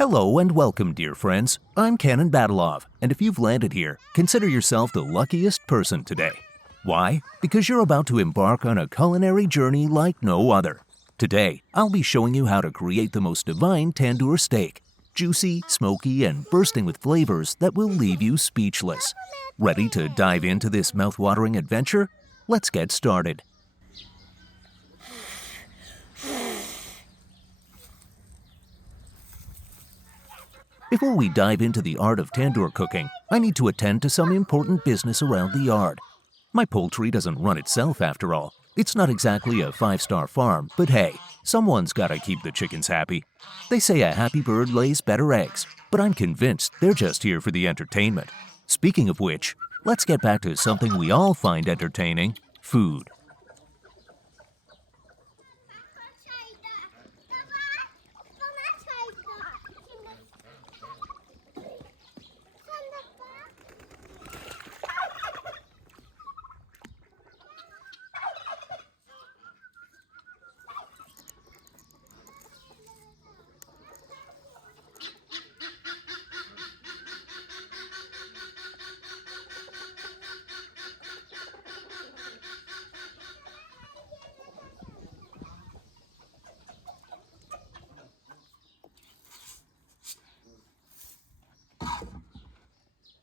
Hello and welcome, dear friends. I'm Kanan Badalov, and if you've landed here, consider yourself the luckiest person today. Why? Because you're about to embark on a culinary journey like no other. Today, I'll be showing you how to create the most divine tandoor steak. Juicy, smoky, and bursting with flavors that will leave you speechless. Ready to dive into this mouth-watering adventure? Let's get started. Before we dive into the art of tandoor cooking, I need to attend to some important business around the yard. My poultry doesn't run itself after all. It's not exactly a five-star farm, but hey, someone's gotta keep the chickens happy. They say a happy bird lays better eggs, but I'm convinced they're just here for the entertainment. Speaking of which, let's get back to something we all find entertaining: food.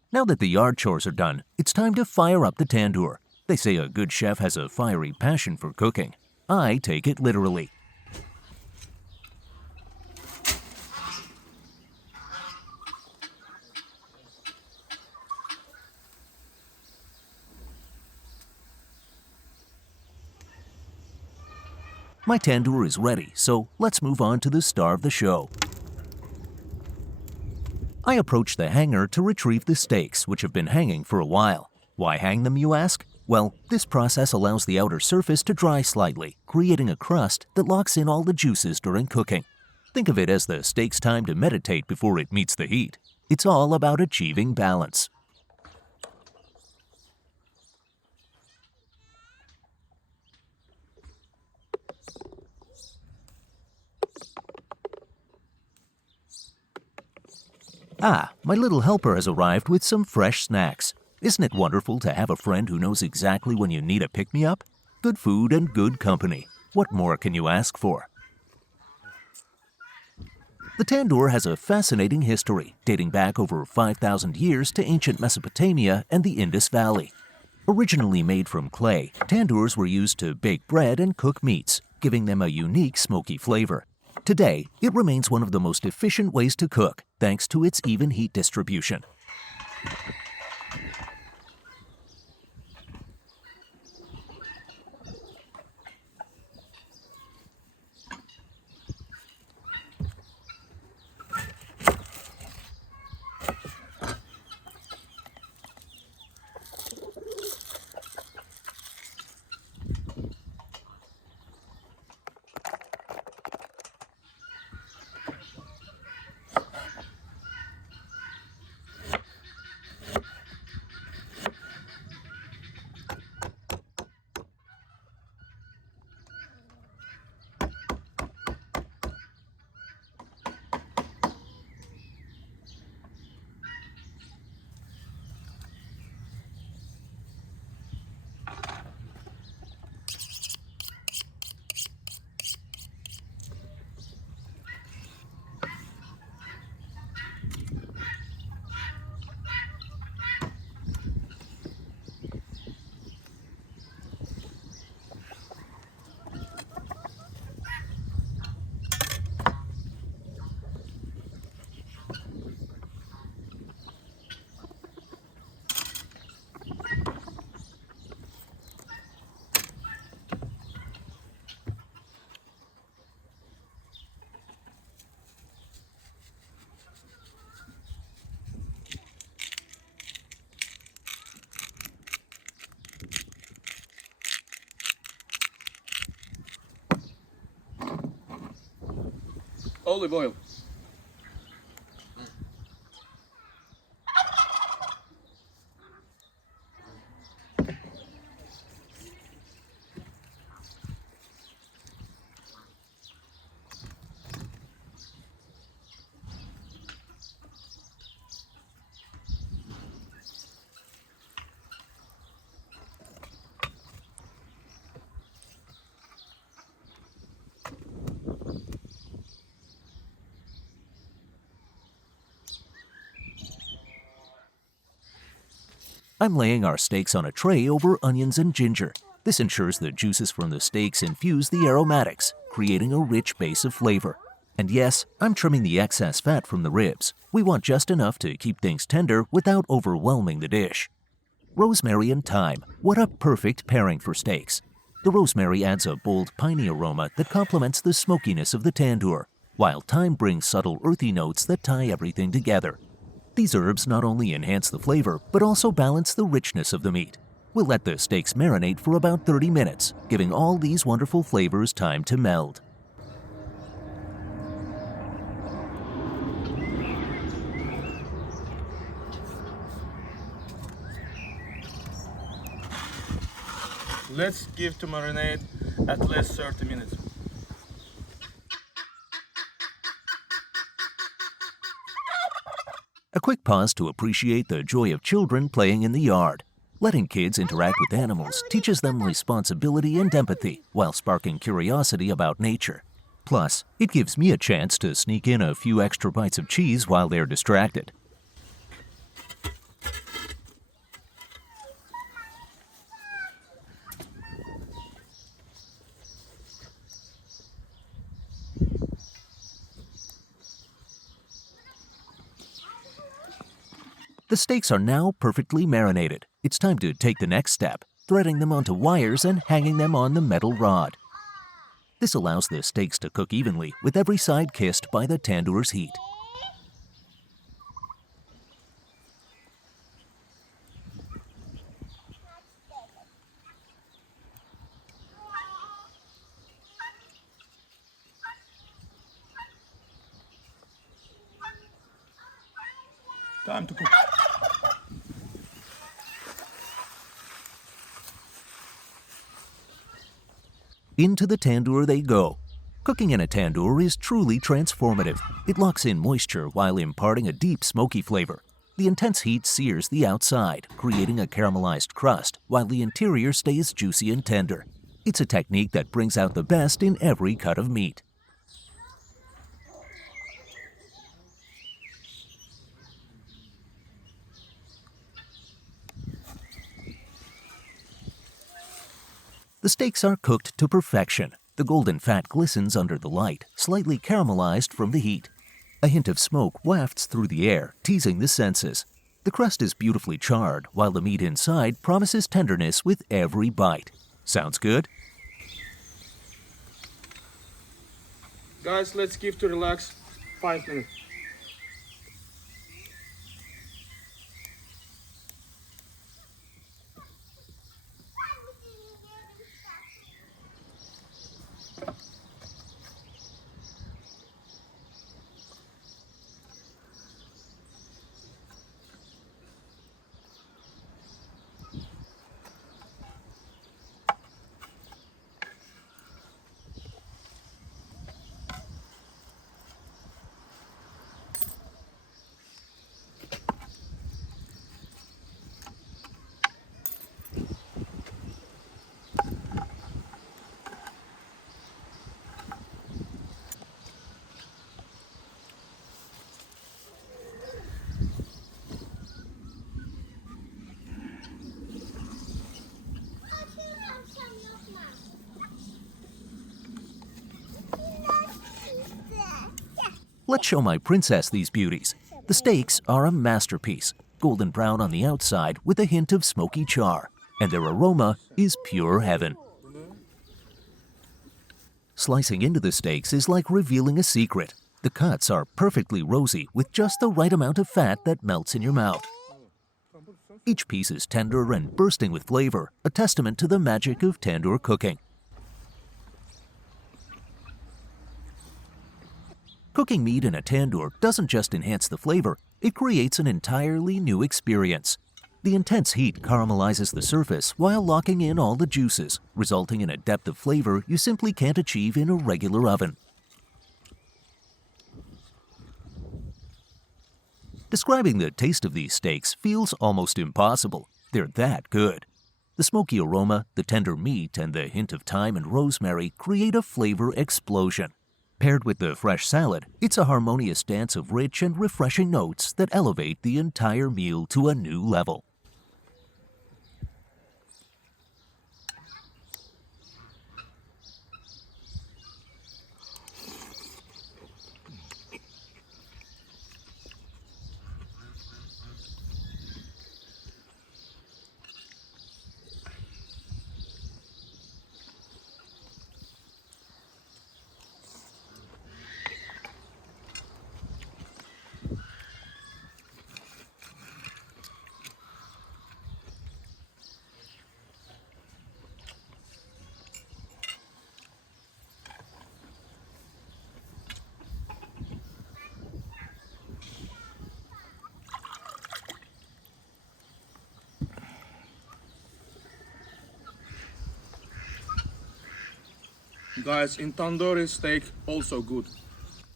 Now that the yard chores are done, it's time to fire up the tandoor. They say a good chef has a fiery passion for cooking. I take it literally. My tandoor is ready, so let's move on to the star of the show. I approach the hanger to retrieve the steaks, which have been hanging for a while. Why hang them, you ask? Well, this process allows the outer surface to dry slightly, creating a crust that locks in all the juices during cooking. Think of it as the steak's time to meditate before it meets the heat. It's all about achieving balance. Ah, my little helper has arrived with some fresh snacks. Isn't it wonderful to have a friend who knows exactly when you need a pick-me-up? Good food and good company. What more can you ask for? The tandoor has a fascinating history, dating back over 5,000 years to ancient Mesopotamia and the Indus Valley. Originally made from clay, tandoors were used to bake bread and cook meats, giving them a unique smoky flavor. Today, it remains one of the most efficient ways to cook, thanks to its even heat distribution. Olive oil. I'm laying our steaks on a tray over onions and ginger. This ensures the juices from the steaks infuse the aromatics, creating a rich base of flavor. And yes, I'm trimming the excess fat from the ribs. We want just enough to keep things tender without overwhelming the dish. Rosemary and thyme, what a perfect pairing for steaks. The rosemary adds a bold piney aroma that complements the smokiness of the tandoor, while thyme brings subtle earthy notes that tie everything together. These herbs not only enhance the flavor, but also balance the richness of the meat. We'll let the steaks marinate for about 30 minutes, giving all these wonderful flavors time to meld. Let's give to marinate at least 30 minutes. A quick pause to appreciate the joy of children playing in the yard. Letting kids interact with animals teaches them responsibility and empathy while sparking curiosity about nature. Plus, it gives me a chance to sneak in a few extra bites of cheese while they're distracted. The steaks are now perfectly marinated. It's time to take the next step, threading them onto wires and hanging them on the metal rod. This allows the steaks to cook evenly with every side kissed by the tandoor's heat. Time to cook. Into the tandoor they go. Cooking in a tandoor is truly transformative. It locks in moisture while imparting a deep smoky flavor. The intense heat sears the outside, creating a caramelized crust, while the interior stays juicy and tender. It's a technique that brings out the best in every cut of meat. The steaks are cooked to perfection. The golden fat glistens under the light, slightly caramelized from the heat. A hint of smoke wafts through the air, teasing the senses. The crust is beautifully charred, while the meat inside promises tenderness with every bite. Sounds good? Guys, let's give to relax 5 minutes. Let's show my princess these beauties. The steaks are a masterpiece, golden brown on the outside with a hint of smoky char, and their aroma is pure heaven. Slicing into the steaks is like revealing a secret. The cuts are perfectly rosy with just the right amount of fat that melts in your mouth. Each piece is tender and bursting with flavor, a testament to the magic of tandoor cooking. Cooking meat in a tandoor doesn't just enhance the flavor, it creates an entirely new experience. The intense heat caramelizes the surface while locking in all the juices, resulting in a depth of flavor you simply can't achieve in a regular oven. Describing the taste of these steaks feels almost impossible. They're that good. The smoky aroma, the tender meat, and the hint of thyme and rosemary create a flavor explosion. Paired with the fresh salad, it's a harmonious dance of rich and refreshing notes that elevate the entire meal to a new level. Guys, in tandoori steak also good.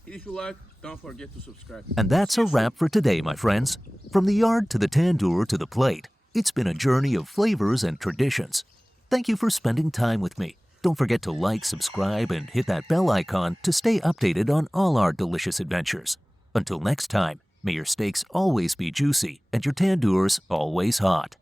If you like, don't forget to subscribe. And that's a wrap for today, my friends. From the yard to the tandoor to the plate, it's been a journey of flavors and traditions. Thank you for spending time with me. Don't forget to like, subscribe, and hit that bell icon to stay updated on all our delicious adventures. Until next time, may your steaks always be juicy and your tandoors always hot.